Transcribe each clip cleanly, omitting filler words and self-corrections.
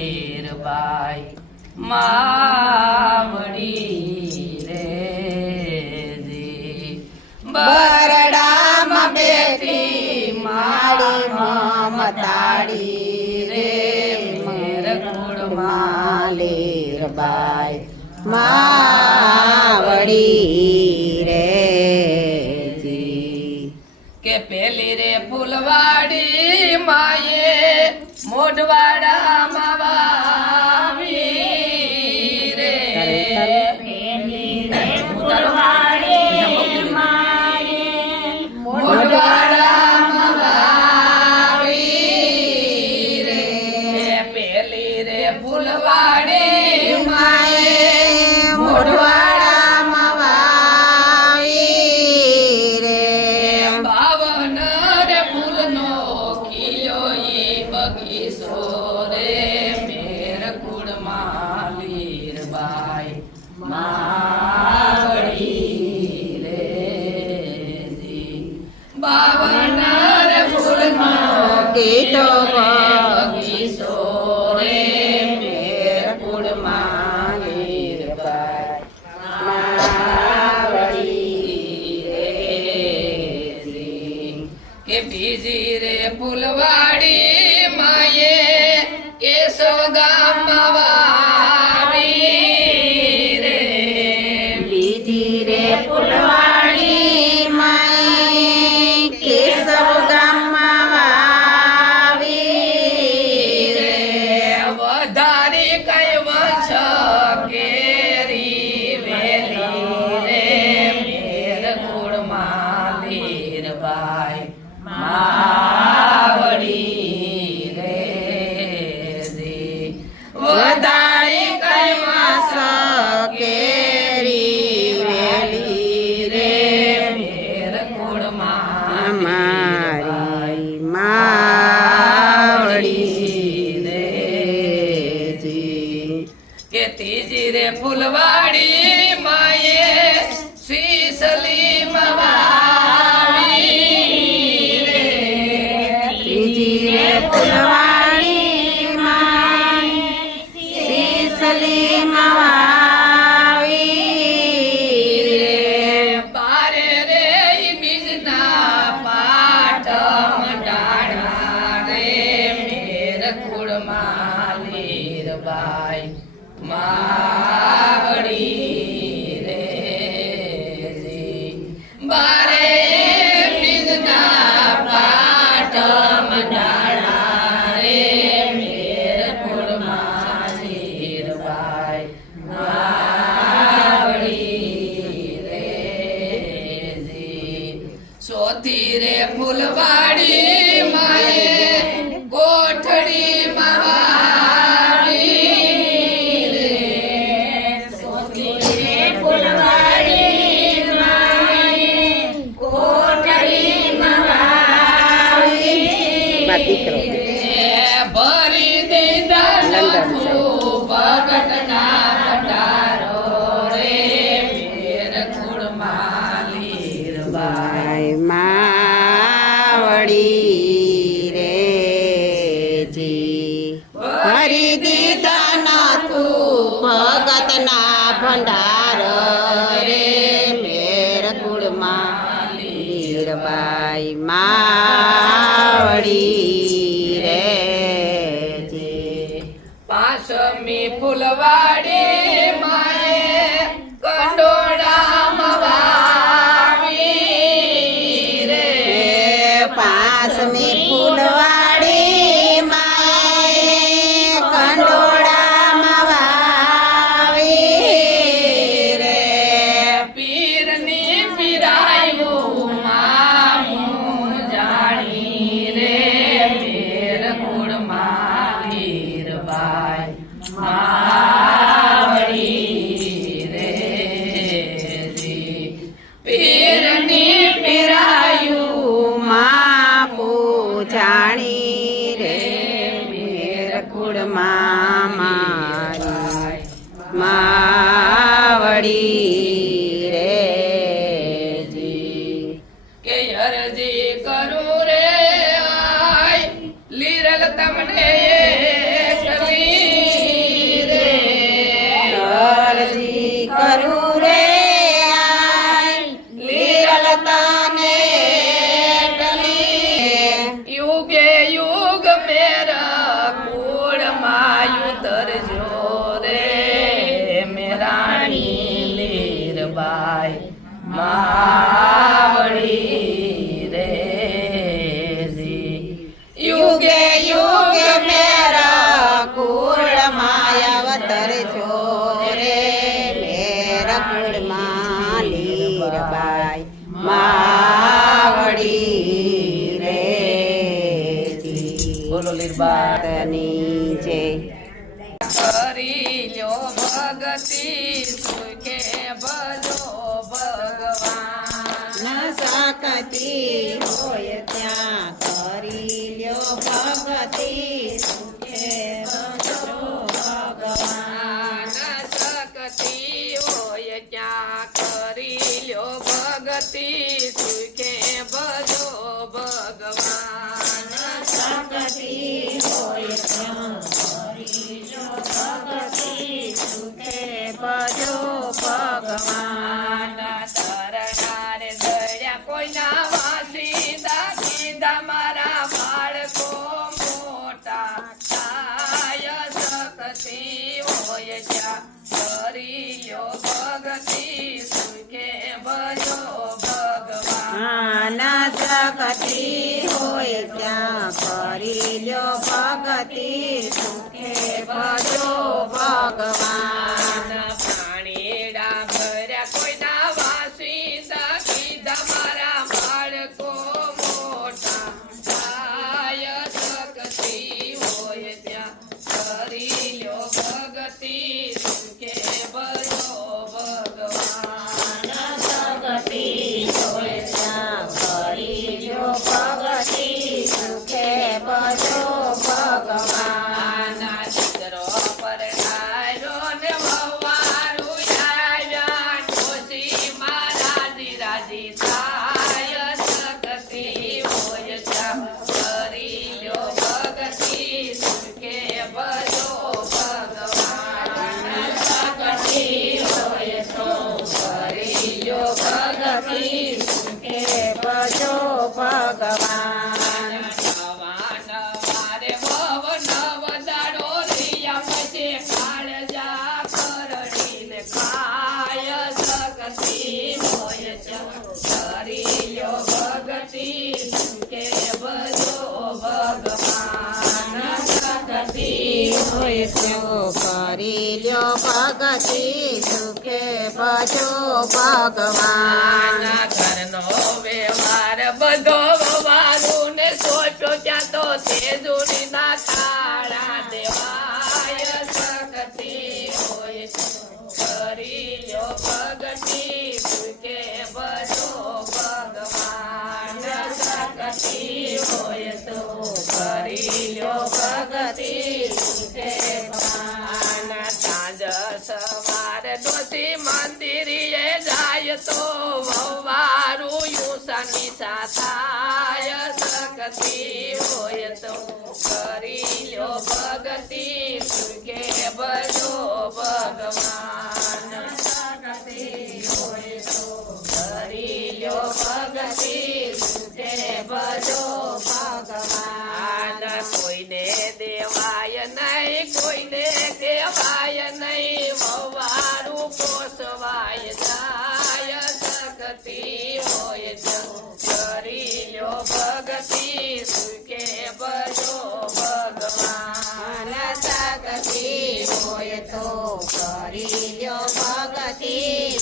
માલીરબાઈ માવડી રે જી બરડામાં બેઠી માડી મમતાડી રે મેર કુળમાં લીરબાઈ માવડી રે જી કે પેલી રે ફૂલવાડી માએ મોઢવાડામાં વાવી રે મોઢવાડામાં વાવી રે પેલી રે ફૂલવાડી માએ મોઢવાડામાં વાવી રે બાવન રે ફૂલનો કિલ્લો ઈ બગીચો રે મેર કુળમાં લીરબાઈ માવડી રે જી બાવન રે ફૂલનો કીધો બગીચો રે મેર કુળમાં લીરબાઈ માવડી રે જી કે બીજી રે ફૂલવાડી માએ કેસો ગામમાં વાવી રે બીજી રે ફૂલવાડી માઈ કેશવ ગામમાં વાવી રે વધારી કઈ વંશ કેરી વેલી રે મેર કુળમાં લીરબાઈ માવડી રે જી વધારી કઈ વંશ કેરી વેલી રે મેર કુળમાં અમારી માવડી રે જી કે ત્રીજી રે ફૂલવાડી માએ શીસલીમાં વાવી રે ત્રીજી રે ફૂલવાડી માઈ શીસલીમાં વાવી રે બારે રે ઈ બીજના પાટમ ડાળા રે મેર કુળમાં લીરબાઈ માવડી રે જી બારે બીજના પાટમ ડાળા રે મેર કુળમાં લીરબાઈ માવડી રે જી ચોથી રે ફૂલવાડી માએ કોઠડીમાં વાવી રે ચોથી રે ફૂલવાડી માએ કોઠડીમાં વાવી બા દીકરો ભરી દીધા લંડન છે. ભગતના ભંડારો રે મેર કુળમાં લીરબાઈ બાઈ માવડી રે જી હરી દીધા નાથું ભગતના ભંડાર રે મેર કુળમાં લીરબાઈ માવડી રે જી પાંચમી ફૂલવાડી માએ કંડોળામાં વાવી રે પાંચમી ફૂલવાડી માએ કંડોળામાં વાવી રે પીરની પીરાયું મામું જાણી રે મેર કુળમાં લીરબાઈ માવડી રે જી પીરની પીરાયું માં પૂજાણી રે મેર કુળમાં મારી માવડી રે જી કે અરજી કરું રે આય લીરલ તમને બોલો લીરબા તની જય. કરી લ્યો ભગતી સુખે ભજો ભગવાન ન શકતિ હોય ત્યાં કરી લ્યો ભગતિ સુખે ભજો ભગવાન. શક્તિ હોય ત્યાં કરી લ્યો ભગતિ સુખે ભજો ભગવાન શકતિ હોય ત્યાં કરી લ્યો ભગતિ સુખે ભજો ભગવાન. શરણાર દળ્યા કોઈના વાસીદા કીધા મારા બાળકો મોટા થાય શક્તિ હોય ત્યાં કરી લ્યો ભગતિ સુખે ભજો ભગવાન ના શકતિ હોય ત્યાં કરી લ્યો ભગતિ સુખે ભજો ભગવાન. પાણીડા ભર્યા કોઈના વાસીદા કીધા મારા બાળકો મોટા થાય શક્તિ હોય ત્યાં કરી લ્યો ભગતિ સુખે ભજો ભગવાન શકતિ હોય ત્યાં કરી લ્યો ભગતિ સુખે ભજો ભગવાન. ચિત્રો પર ડાયરો ને વવારું આવ્યા ડોશી મહારાજી રાજી થાય શક્તિ હોય ત્યાં કરી લ્યો ભગતિ સુખે ભજો ભગવાન શકતિ હોય તો કરી લ્યો ભગતિ સુખે ભજો ભગવાન. મારે ભવ નવ દાડો લિયા પછી કાળજા કરડીને ખાય શક્તિ હોય કરી લ્યો ભગતિ સુખે ભજો ભગવાન શકતિ હોય તો કરી લ્યો ભગતિ સુખે ભજો ભગવાન. ઘરનો વ્યવહાર બધો વવારું ને સોચ્યો ત્યાં તો તેજુરી ના તાળા દેવાય શક્તિ હોય કરી લ્યો ભગતિ સુખે ભજો ભગવાન શક્તિ હોય તો કરી લ્યો ભગતિ સુખે ભગવાન સાંજ સવાર ડોસી મંદિરે જાય તો વવારું યુસાની થાય શક્તિ હોય તો કરી લ્યો ભગતિ સુખે ભજો ભગવાન શક્તિ હોય તો કરી લ્યો ભગતિ સુખે ભજો ભગવાન. કોઈને દેવાય નહીં કોઈને કહેવાય નહીં વવારું પોસવાય જાય શક્તિ હોય તો કરી લ્યો ભગતિ સુખે ભજો ભગવાન શકતિ હોય તો કરી લ્યો ભગતિ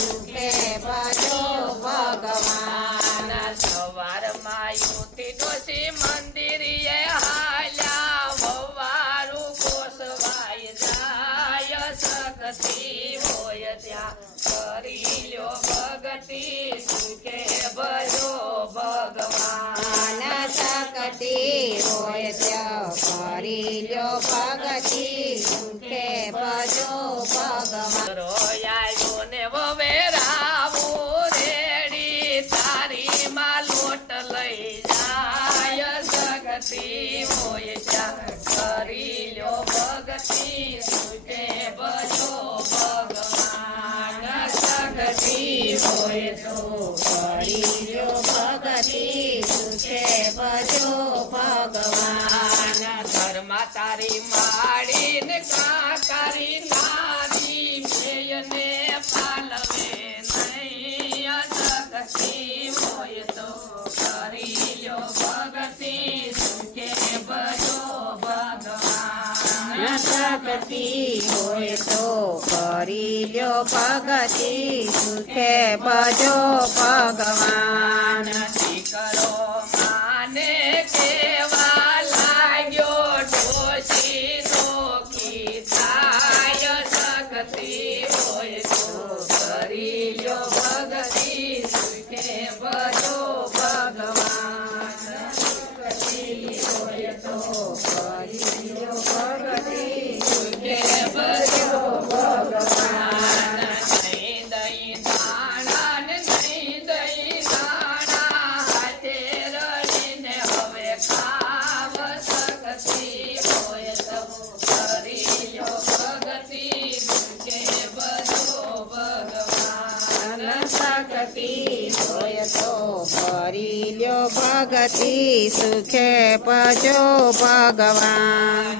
સુખે ભજો ભગવાન. સવારમાં યુવતી ડોશી મંદિરે હાલ્યા વવારું પોસવાય જાય શક્તિ હોય ત્યાં કરી લ્યો ભગતિ સુખે ભજો ભગવાન શકતિ હોય ત્યાં કરી લ્યો ભગતિ સુખે ભજો ભગવાન. રોયાયો ને વવેરાવું રેડી તારી માં લોટ લઈ જાય શક્તિ હોય ત્યાં કરી લ્યો ભગતિ સુખે ભજો ભગવાન શક્તિ હોય તો કરી લ્યો ભગતિ સુખે ભજો ભગવાન. ઘરમાં તારી માડી ને કાકારી નારી મેયને પાલવે નહીં શક્તિ હોય તો કરી લ્યો ભગતિ સુખે ભજો ભગવાન શકતિ હોય તો કરી લ્યો ભગતિ સુખે ભજો ભગવાન. દીકરો માને કેવા લાગ્યો ભગતિ સુખે ભજો ભગવાન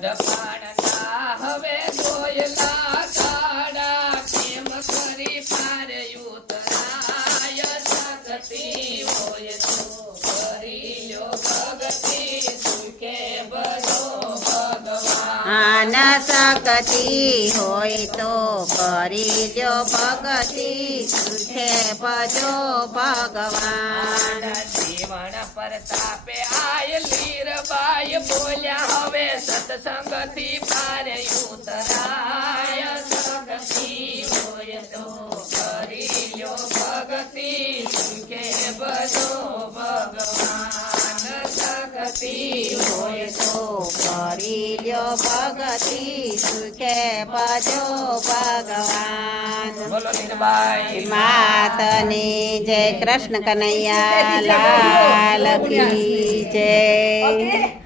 ગઢપાણના હવે જોયેલા કાળા કેમ કરી પારે ઉતરાય શક્તિ હોય તો કરી લ્યો ભગતિ સુખે ભજો ભગવાન આના શક્તિ હોય તો કરી લ્યો ભગતિ સુખે ભજો ભગવાન જીવન પ્રતાપે આય લીરબાઈ બોલ્યા હવે સત્સંગથી પારે ઉતરાય શક્તિ હોય તો કરી લ્યો ભગતિ સુખે ભજો ભગવાન શક્તિ હોય તો કરી લ્યો ભગતિ સુખે ભજો ભગવાન બોલો લીરબાઈ માતની જય કૃષ્ણ કનૈયા લાલ કી જય